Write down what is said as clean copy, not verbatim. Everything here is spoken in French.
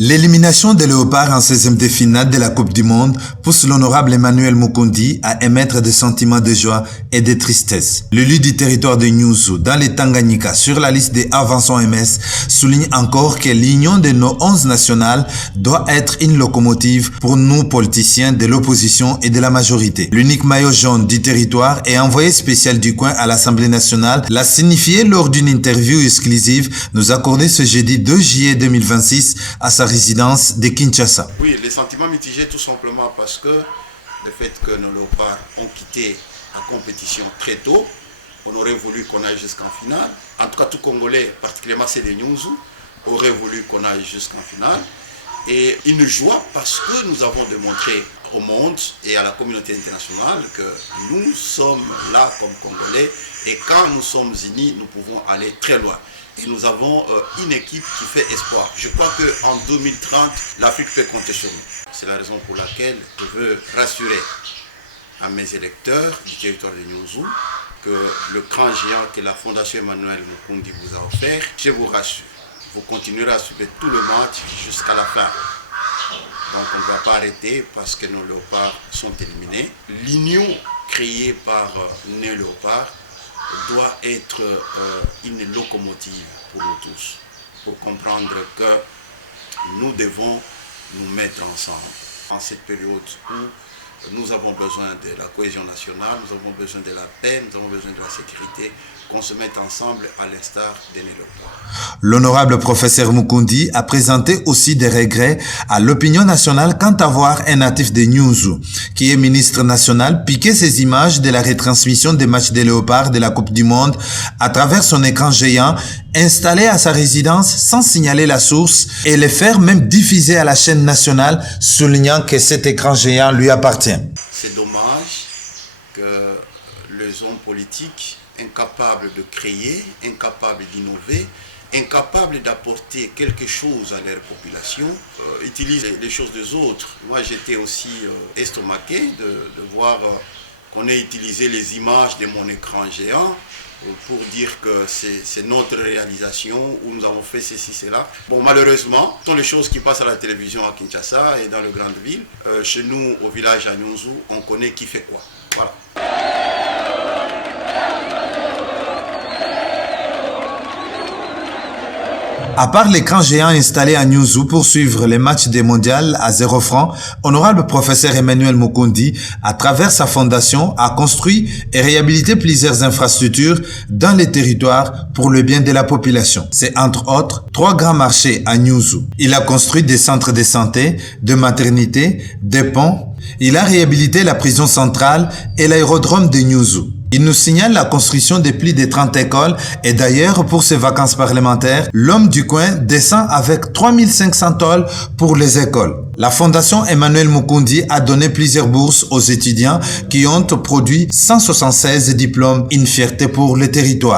L'élimination des Léopards en 16e de finale de la Coupe du Monde pousse l'honorable Emmanuel Mukundi à émettre des sentiments de joie et de tristesse. L'élu du territoire de Nyuzu dans les Tanganyika sur la liste des Avançons MS souligne encore que l'union de nos 11 nationales doit être une locomotive pour nous politiciens de l'opposition et de la majorité. L'unique maillot jaune du territoire et envoyé spécial du coin à l'Assemblée nationale l'a signifié lors d'une interview exclusive nous accordée ce jeudi 2 juillet 2026 à sa résidence de Kinshasa. Oui, les sentiments mitigés tout simplement parce que le fait que nos Léopards ont quitté la compétition très tôt, on aurait voulu qu'on aille jusqu'en finale. En tout cas, tout Congolais, particulièrement ceux de Nyuzu, aurait voulu qu'on aille jusqu'en finale. Et une joie parce que nous avons démontré au monde et à la communauté internationale que nous sommes là comme Congolais et quand nous sommes unis, nous pouvons aller très loin. Et nous avons une équipe qui fait espoir. Je crois qu'en 2030, l'Afrique peut compter sur nous. C'est la raison pour laquelle je veux rassurer à mes électeurs du territoire de Nyuzu que le grand géant que la Fondation Emmanuel Mukundi vous a offert, je vous rassure, vous continuerez à suivre tout le match jusqu'à la fin. Donc on ne va pas arrêter parce que nos Léopards sont éliminés. L'union créée par nos Léopards doit être une locomotive pour nous tous, pour comprendre que nous devons nous mettre ensemble en cette période où nous avons besoin de la cohésion nationale, nous avons besoin de la paix, nous avons besoin de la sécurité, qu'on se mette ensemble à l'instar des Léopards. L'honorable professeur Mukundi a présenté aussi des regrets à l'opinion nationale quant à voir un natif de Nyuzu, qui est ministre national, piquer ses images de la retransmission des matchs des Léopards de la Coupe du Monde à travers son écran géant installé à sa résidence sans signaler la source et les faire même diffuser à la chaîne nationale, soulignant que cet écran géant lui appartient. C'est dommage que les hommes politiques incapables de créer, incapables d'innover, incapables d'apporter quelque chose à leur population, utilisent les choses des autres. Moi, j'étais aussi estomaqué de voir qu'on ait utilisé les images de mon écran géant pour dire que c'est notre réalisation, où nous avons fait ceci, cela. Bon, malheureusement, ce sont les choses qui passent à la télévision à Kinshasa et dans les grandes villes. Chez nous, au village à Nyuzu, on connaît qui fait quoi. Voilà. À part l'écran géant installé à Nyuzu pour suivre les matchs des mondiales à 0 francs, honorable professeur Emmanuel Mukundi, à travers sa fondation, a construit et réhabilité plusieurs infrastructures dans les territoires pour le bien de la population. C'est entre autres 3 grands marchés à Nyuzu. Il a construit des centres de santé, de maternité, des ponts. Il a réhabilité la prison centrale et l'aérodrome de Nyuzu. Il nous signale la construction de plus de 30 écoles et d'ailleurs pour ses vacances parlementaires, l'homme du coin descend avec 3500 tôles pour les écoles. La Fondation Emmanuel Mukundi a donné plusieurs bourses aux étudiants qui ont produit 176 diplômes, une fierté pour le territoire.